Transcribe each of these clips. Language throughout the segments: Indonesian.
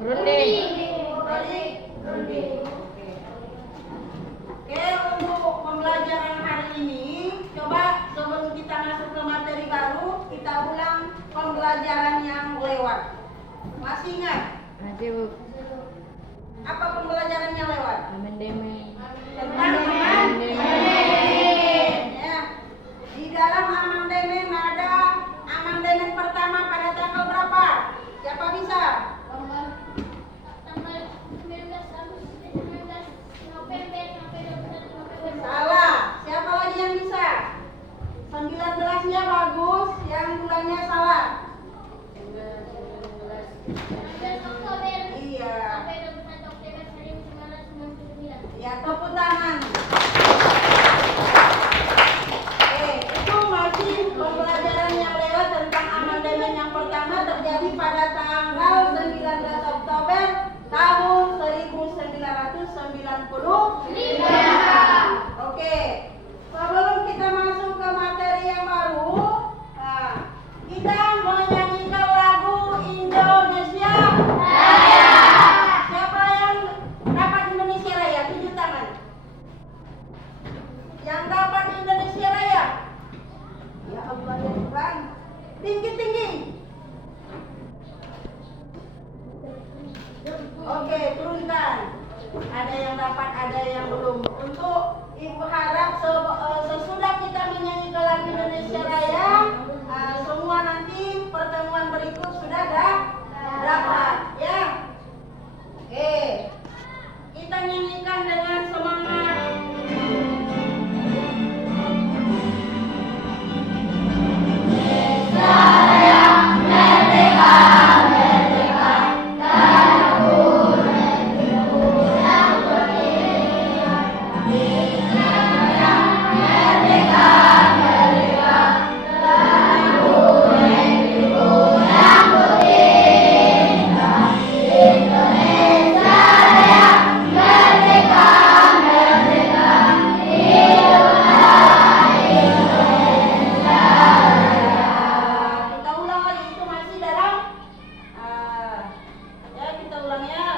Berunding. Oke, untuk pembelajaran hari ini, coba sebelum kita masuk ke materi baru, kita ulang pembelajaran yang lewat. Masih ingat? Masih, Bu. Apa pembelajaran yang lewat? Amandemen. Tentang amandemen. Ya. Di dalam amandemen ada amandemen pertama pada tanggal berapa? Siapa bisa? Tanggal 19 Agustus 19 November sampai 21 November. Salah. Siapa lagi yang bisa? 19-nya bagus, yang bulannya salah. 19 Oktober Iya. sampai 21 Oktober 1999. Ya, tepuk tangan. Oke, itu masih pembelajaran yang lewat tentang amandemen yang pertama terjadi pada tanggal 19 Oktober tahun 1995. Oke, sebelum kita masuk ke materi yang baru, nah, kita menyanyikan lagu Indonesia Raya. Siapa yang dapat Indonesia Raya? Tunjuk tangan. Yang dapat Indonesia Raya? Ya Allah ya Tuhan. Tinggi-tinggi. Oke, turunkan. Ada yang dapat, ada yang belum. Untuk Ibu harap sesudah kita menyanyikan lagu Indonesia Raya, semua nanti pertemuan berikut sudah dapat, ya. Oke, kita nyanyikan dengan semangat. Kita ulang lagi, itu masih dalam ya, kita ulang ya.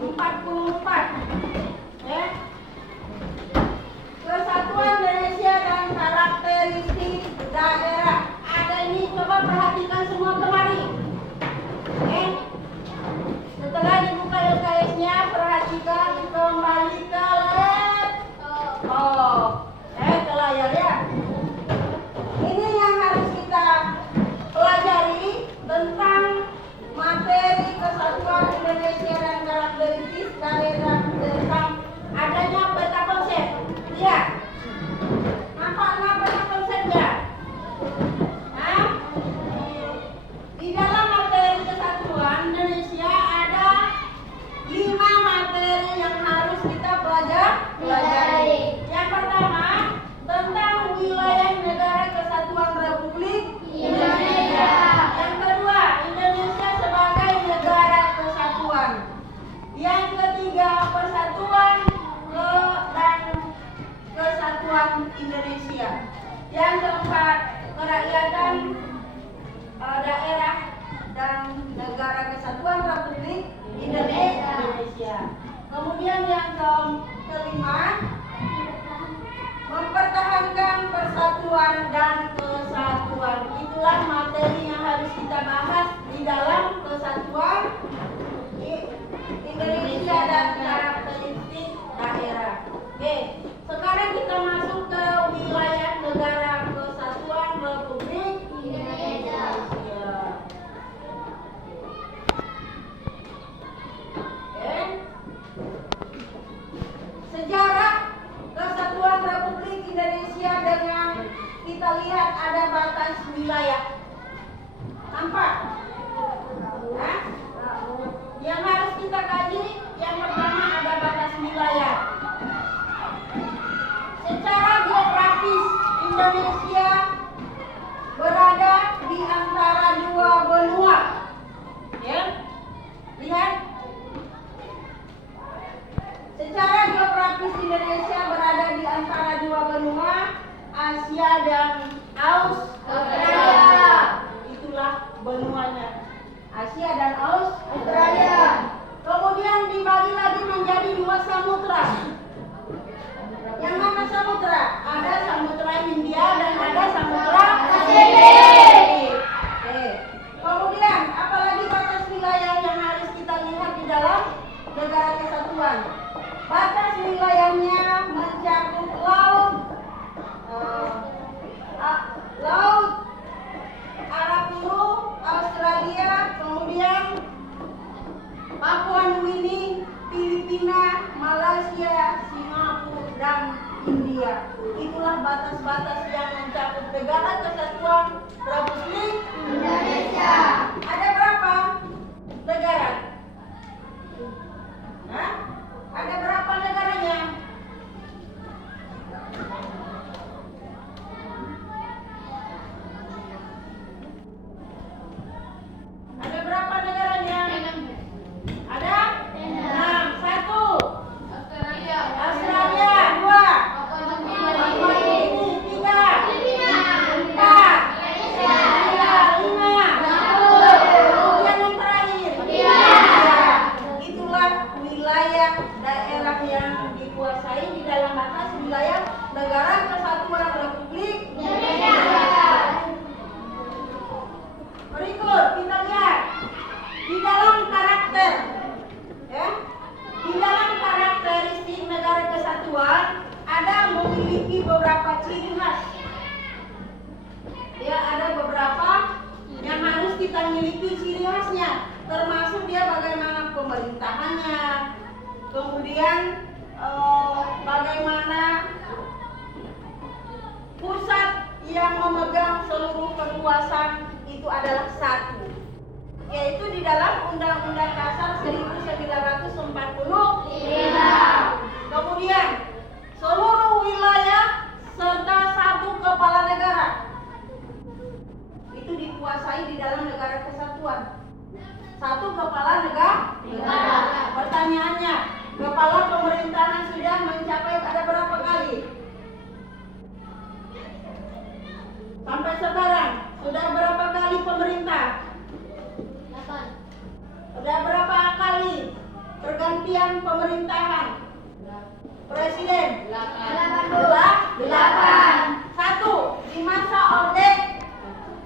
44. Ya. Kesatuan Indonesia dan karakteristik daerah. Ada ini, coba perhatikan semua kemari. Setelah dibuka LKS-nya, perhatikan kembali ke ke layar ya. Ini yang harus kita pelajari tentang materi kesatuan Indonesia dan karakteristik daerah tentang adanya peta konsep. Lihat, nampak peta konsepnya? Nah, di dalam materi kesatuan Indonesia ada 5 materi yang harus kita pelajari. Yang pertama tentang wilayah negara kesatuan Republik Indonesia. Yang kedua, Indonesia sebagai negara kesatuan. Yang ketiga, persatuan dan kesatuan Indonesia. Yang keempat, kerakyatan daerah dan negara kesatuan Republik Indonesia. Kemudian yang kelima, mempertahankan persatuan dan kesatuan. Itulah materi yang harus kita bahas di dalam kesatuan Indonesia dan karakteristik daerah. Oke, sekarang kita masuk ke wilayah negara kesatuan Republik Indonesia. Oke. Sejarah kesatuan Republik Indonesia dengan kita lihat ada batas wilayah. Nampak? Nah, yang harus kita kaji yang pertama ada batas wilayah. Secara geografis Indonesia berada di antara 2 benua. Ya. Lihat. Secara geografis Indonesia berada di antara 2 benua, Asia dan Australia. Itulah benuanya, Asia dan Australia. Kemudian dibagi lagi menjadi 2 samudra. Yang mana samudra? Ada samudra Hindia dan ada samudra Pasifik. Kemudian apalagi batas wilayah yang harus kita lihat di dalam negara kesatuan. Batas wilayahnya mencakup laut Arab Biru, Australia, kemudian Papua Nugini, Filipina, Malaysia, Singapura, dan India. Itulah batas-batas yang mencakup negara kesatuan Republik Indonesia. Ada berapa negara? Hah? Ada berapa negaranya? Ada berapa negaranya? Ada? 6. 1. Australia. 2. Papua Nugini. 3. 4. 5. Kemudian yang terakhir. Itulah wilayah daerah yang dikuasai di dalam batas wilayah negara kesatuan Republik Indonesia. Berikut kita lihat di dalam karakter, ya, di dalam karakteristik negara kesatuan ada memiliki beberapa ciri khas. Ya, ada beberapa yang harus kita miliki ciri khasnya, termasuk dia bagaimana pemerintahannya, kemudian bagaimana pusat yang memegang seluruh kekuasaan itu adalah satu, yaitu di dalam Undang-Undang Dasar 1945. Kemudian seluruh wilayah serta satu kepala negara itu dikuasai di dalam negara kesatuan. Satu kepala negara. Pertanyaannya, kepala pemerintahan sudah mencapai ada berapa kali? Sampai sekarang sudah berapa kali pemerintah? Sudah berapa kali pergantian penghentian pemerintahan Presiden. 8. 1. Di masa Orde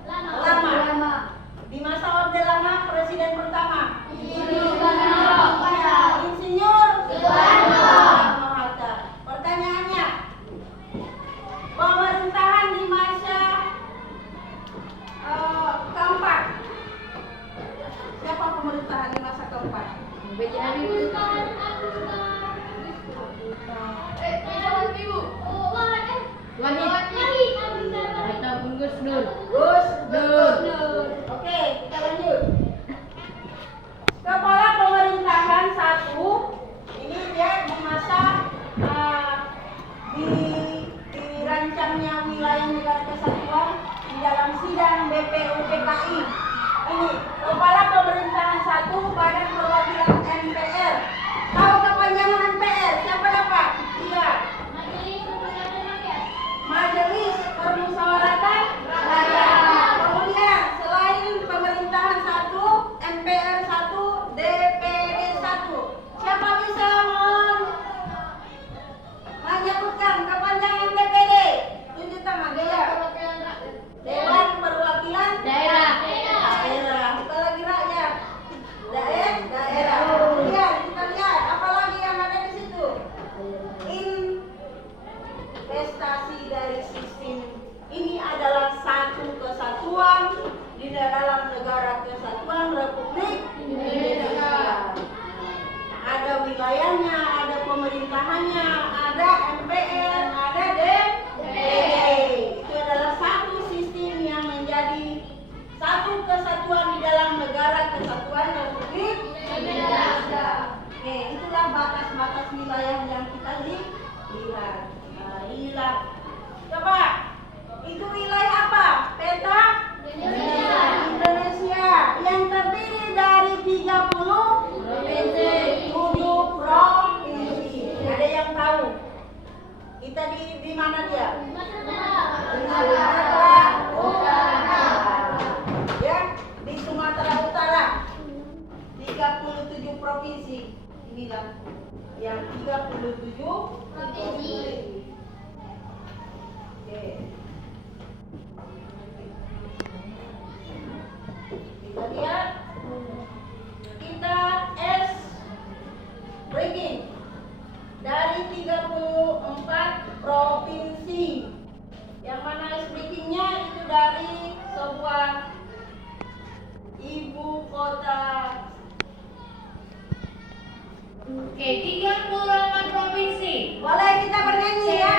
Lama. Lama. Di masa Orde Lama Presiden pertama. Insinyur Soekarno Hatta. Pertanyaannya, pemerintahan di masa keempat. Siapa pemerintahan di masa keempat? Gus Dur. Oke, kita lanjut. Kepala pemerintahan 1. Ini dia di masa dirancangnya wilayah negara kesatuan di dalam sidang BPUPKI. Ini kepala pemerintahan 1 Badan Perwakilan MPR. Tahu kepanjangan MPR? Siapa dapat? Iya. Majelis Permusyawaratan Rakyat. Kemudian selain pemerintahan 1, MPR 1, DPD 1. Siapa bisa menyebutkan kepanjangan DPD? Tunjuk tangan. Dewan Perwakilan Daerah. Bukan lagi rakyat. Daerah. Kemudian kita lihat apa lagi yang ada di situ. Investasi dari sistem ini adalah satu kesatuan di dalam negara kesatuan Republik Indonesia. Ada wilayahnya, ada pemerintahannya, ada MPR, ada DPD. Itu adalah satu sistem yang menjadi satu kesatuan di dalam negara kesatuan Republik Indonesia. Oke, itulah batas-batas wilayah yang kita lihat. Nah, inilah. Coba, itu wilayah apa? Peta Indonesia yang terdiri dari 30 7 provinsi. Ada yang tahu? Kita di mana dia? Sumatera Utara. Ya, di Sumatera Utara 37 provinsi. Inilah yang 37 provinsi. Oke. Kita lihat. Kita breaking dari 34 provinsi. Yang mana breakingnya itu dari sebuah ibu kota. Oke, 34 provinsi. Boleh kita bernyanyi ya?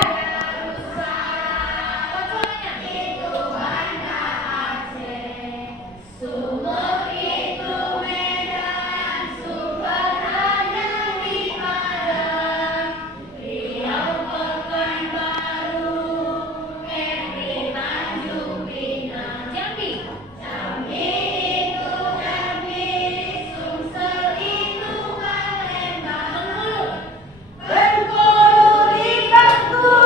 Sumur itu Medan, sumber ada di Padang, Riau Pekanbaru, Kepri Tanjung Pinang, Jambi. Jambi itu Jambi, Sumsel itu Palembang, Bengkulu. Bengkulu di Bengkulu.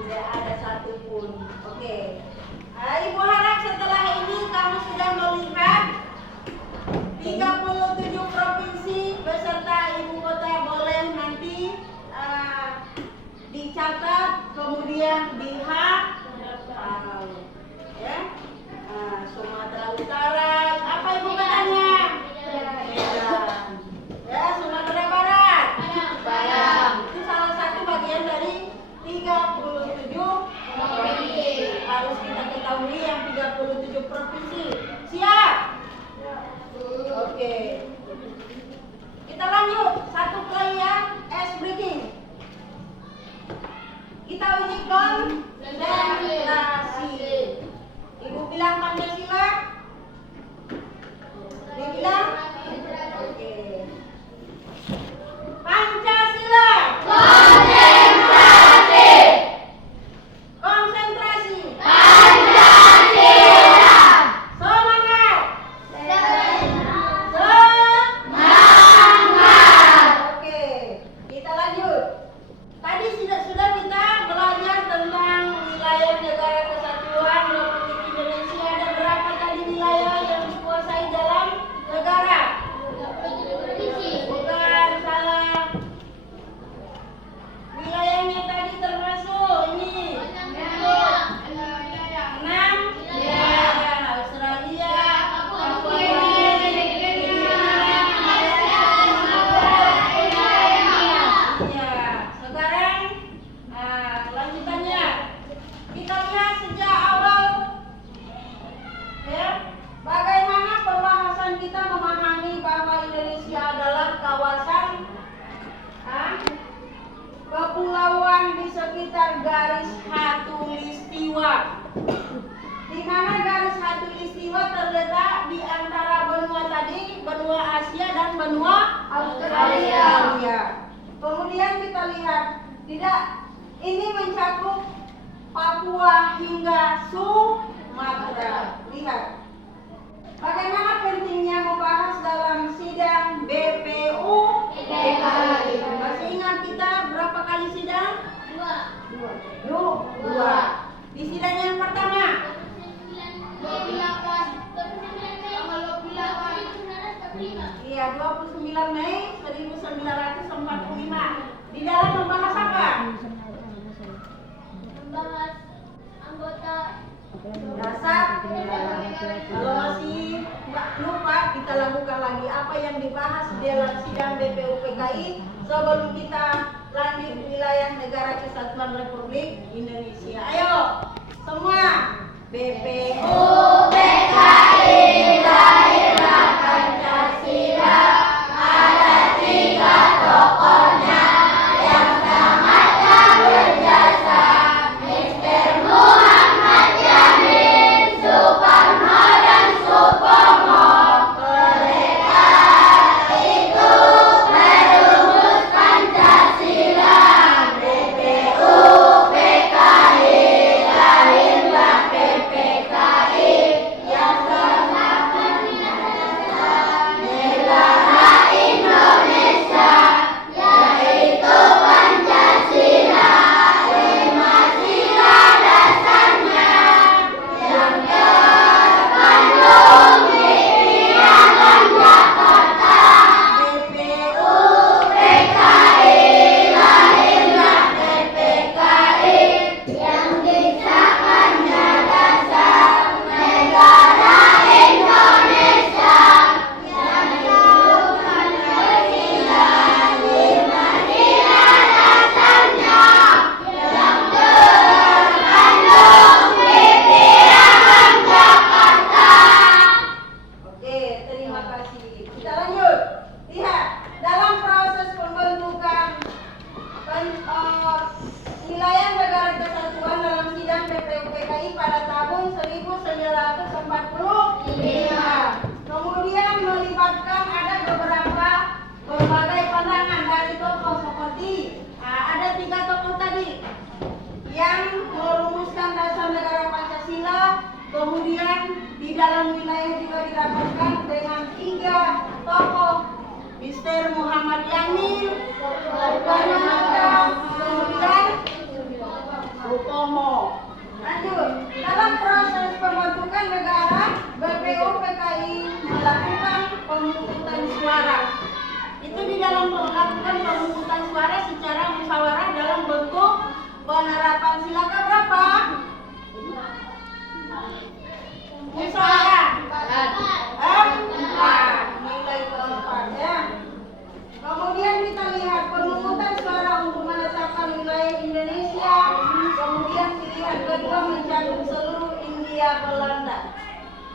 Tidak ada satupun. Oke. Ibu harap setelah ini kamu sudah melihat 37 provinsi beserta ibu kota boleh nanti dicatat, kemudian dihafal. Ya. Sumatera Utara, apa ibu kotanya? Medan. Ya, Sumatera Barat. Bayang. Itu salah satu bagian dari 37 provinsi. Harus kita ketahui yang 37 provinsi. Siap? Oke. Kita lanjut. Satu play ya, ice breaking. Kita uji konsentrasi. Ibu bilang Pancasila. Dibilang? Oke. Pancasila. Konsentrasi. Konsentrasi. Pancasila. Semangat. Semangat. Oke, kita lanjut. Tadi sudah kita belajar tentang wilayah negara kesatuan Republik Indonesia. Ada berapa tadi wilayah yang dikuasai dalam negara? Bukan, salah. Wilayahnya tadi termasuk ini 6 wilayah. Australia, Papua Iya. Sekarang kelanjutannya kita lihat sejak awal ya, bagaimana pembahasan kita memahami bahwa Indonesia adalah kawasan kepulauan di sekitar garis khatulistiwa, di mana garis khatulistiwa terletak di antara benua tadi, benua Asia dan benua Australia. Kemudian kita lihat tidak, ini mencakup Papua hingga Sumatera. Lihat bagaimana pentingnya membahas dalam sidang BPUPKI. Masih ingat kita berapa kali sidang? Dua. Di sidang yang pertama iya 29 Mei 1945. Di dalam membahas apa? Membahas anggota Dasar. Kalau masih nggak lupa, kita lakukan lagi apa yang dibahas di dalam sidang BPUPKI sebelum kita lanjut wilayah negara kesatuan Republik Indonesia. Ayo semua. BPUPKI lahirlah Pancasila, ada 3 tokohnya yang sangatlah berjasa, Mr. Muhammad Yamin, Soekarno dan Supomo. Mereka itu merumus Pancasila. BPUPKI lahirlah PPKI yang semakin negara Indonesia, yaitu Pancasila, 5 sila dasarnya yang terkandung di Piagam Jakarta. BPUPKI lahirlah PPKI yang disahkannya dasar negara Indonesia, yaitu Pancasila, 5 sila dasarnya yang terkandung di Piagam Jakarta. Oke, terima kasih. Kita lanjut. Lihat, dalam proses pembentukan wilayah negara kesatuan dalam sidang BPUPKI pada tahun 1945. Kemudian melibatkan ada beberapa berbagai pandangan dari tokoh seperti ada 3 tokoh tadi yang merumuskan dasar negara Pancasila. Kemudian di dalam wilayah juga dirapatkan dengan 3 tokoh, Mr. Muhammad Yamin, Soekarno Hatta, kemudian Supomo. Romo. Lanjut, dalam proses pembentukan negara, BPUPKI melakukan pemungutan suara. Itu di dalam melakukan pemungutan suara secara musyawarah dalam bentuk penerapan silaka berapa? Musyawarah. Nilai keempat ya. Kemudian kita lihat pemungutan suara untuk menetapkan wilayah Indonesia. Kemudian pilihan kedua mencakup seluruh Hindia Belanda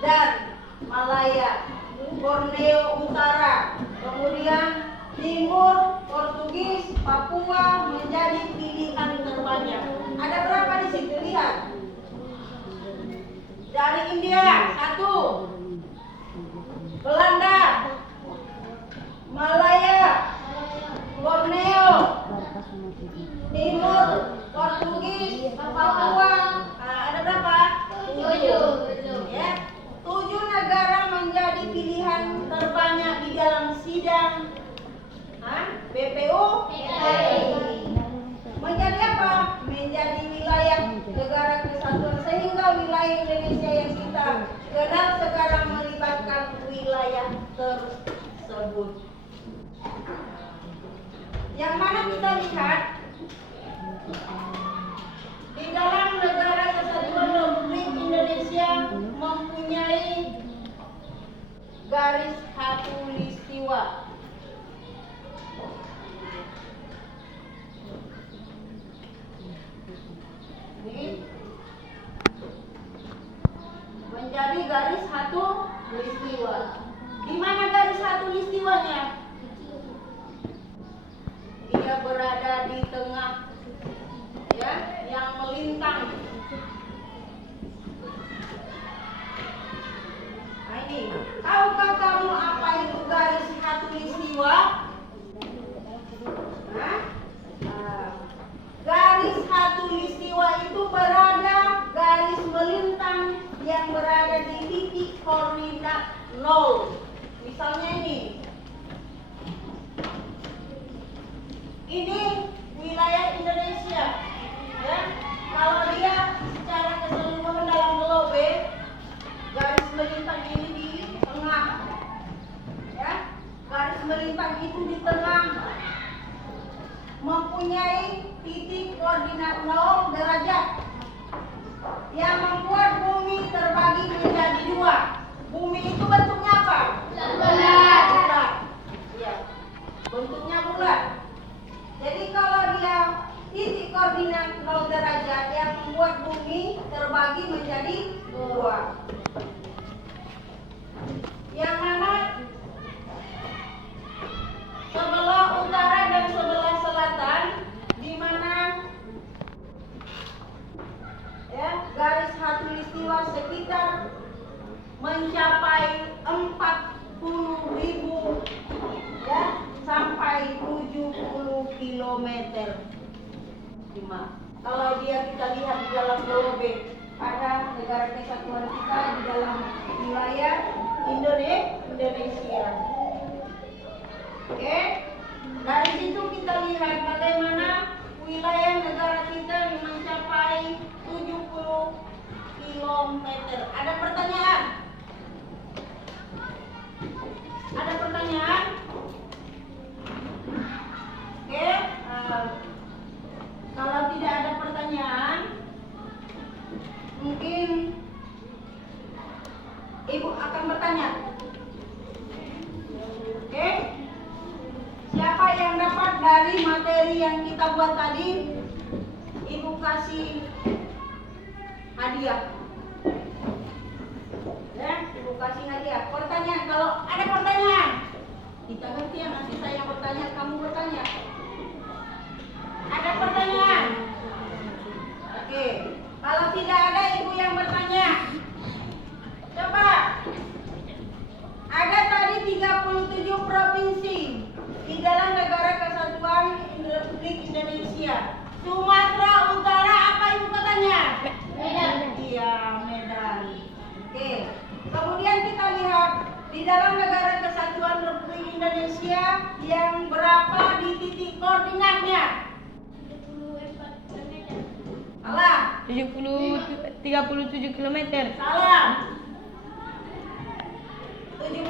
dan Malaya, Borneo Utara, kemudian Timur, Portugis, Papua menjadi pilihan terbanyak. Ada berapa di situ? Lihat. Dari India 1, Belanda, Malaya, Borneo, Timur, Portugis, Papua. Ada berapa? 7. Ya. 7 negara menjadi pilihan terbanyak di dalam sidang BPUPKI. Menjadi apa? Menjadi wilayah negara kesatuan, sehingga wilayah Indonesia yang kita kenal sekarang melibatkan wilayah tersebut. Yang mana kita lihat di dalam negara kesatuan Republik Indonesia mempunyai garis khatulistiwa. Ini menjadi garis khatulistiwa. Di mana garis khatulistiwanya? Dia berada di tengah, ya, yang melintang. Nah ini, tahukah kamu apa itu garis khatulistiwa? Garis khatulistiwa itu berada garis melintang yang berada di titik koordinat 0. Misalnya ini wilayah Indonesia, ya. Kalau dia secara keseluruhan dalam globe, garis melintang ini di tengah, ya. Garis melintang itu di tengah, mempunyai titik koordinat 0 derajat yang membuat bumi terbagi menjadi 2. Bumi itu bentuknya apa? Bulat. Ya, bentuknya bulat. Jadi kalau dia titik koordinat 0 derajat yang membuat bumi terbagi menjadi 2. Yang mana sebelah utara dan sebelah selatan, di mana ya garis khatulistiwa sekitar mencapai 40.000 ya sampai 70 km. Kalau dia kita lihat di dalam globe, ada negara kesatuan kita di dalam wilayah Indonesia. Oke, dari situ kita lihat bagaimana wilayah negara kita mencapai 70 km. Ada pertanyaan? Ada pertanyaan? Oke, kalau tidak ada pertanyaan, mungkin Ibu akan bertanya. Oke? Siapa yang dapat dari materi yang kita buat tadi, Ibu kasih hadiah. Ya, Ibu kasih hadiah. Pertanyaan, kalau ada pertanyaan, kita ganti ya, nanti saya bertanya, kamu bertanya. Ada pertanyaan? Oke. Kalau tidak ada Ibu yang bertanya, coba. Ada tadi 37 provinsi di dalam negara kesatuan Republik Indonesia. Sumatera Utara apa Ibu katanya? Medan. Iya, Medan. Oke. Kemudian kita lihat di dalam negara kesatuan Republik Indonesia yang berapa di titik koordinatnya? 24 Medan. Alah, 37 km. Salah. 70.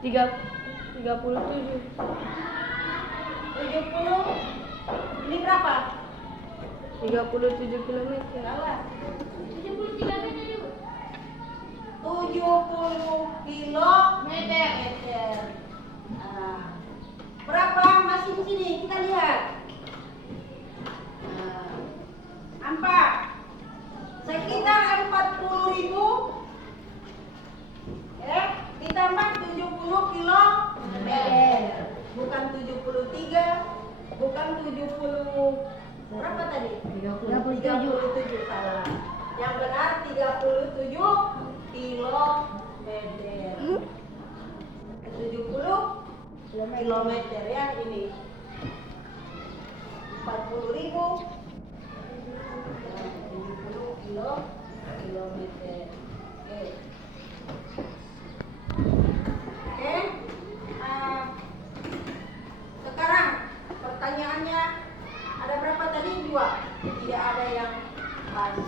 37. 70. Ini berapa? 37 km. Salah. 73 meter juga. 70 kilometer. Nah, berapa masih di sini? Kita lihat. Nah, 4. Sekitar 40.000. Ya, ditambah 70 kilometer. Bukan 73, bukan 70. Berapa tadi? 37. Salah. Yang benar 37 kilometer. 70 kilometer ya ini. 40.000. 70 kilometer. Oke. Sekarang pertanyaannya ada berapa tadi? 2. Tidak ada yang pas.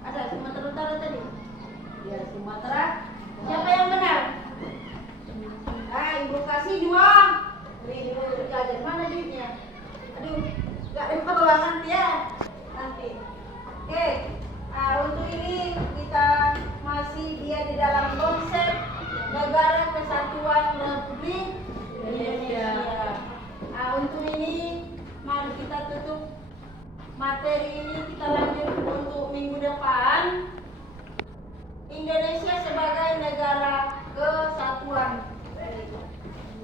Ada Sumatera Utara tadi? Ya, Sumatera. Siapa yang benar? Ibu kasih 2.000 jajan. Mana duitnya? Aduh, gak dapat uang nanti ya. Nanti. Oke. Untuk ini kita masih dia di dalam konsep Negara Kesatuan Republik Indonesia. Untuk ini mari kita tutup materi ini, kita lanjut untuk minggu depan. Indonesia sebagai negara kesatuan,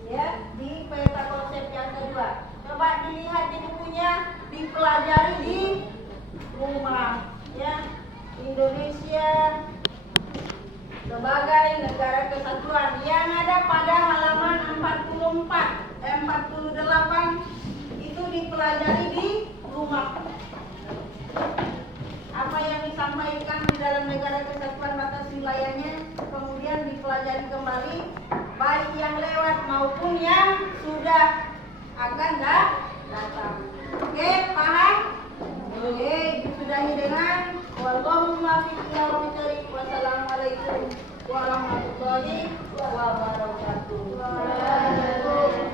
ya, di peta konsep yang kedua. Coba dilihat di bukunya, dipelajari di rumah, ya. Indonesia sebagai negara kesatuan yang ada pada halaman 48 itu dipelajari di rumah. Apa yang disampaikan di dalam negara kesatuan batas wilayahnya kemudian dipelajari kembali, baik yang lewat maupun yang sudah akan datang. Oke, paham? Oke, disudahi dengan wassalamualaikum warahmatullahi wabarakatuh.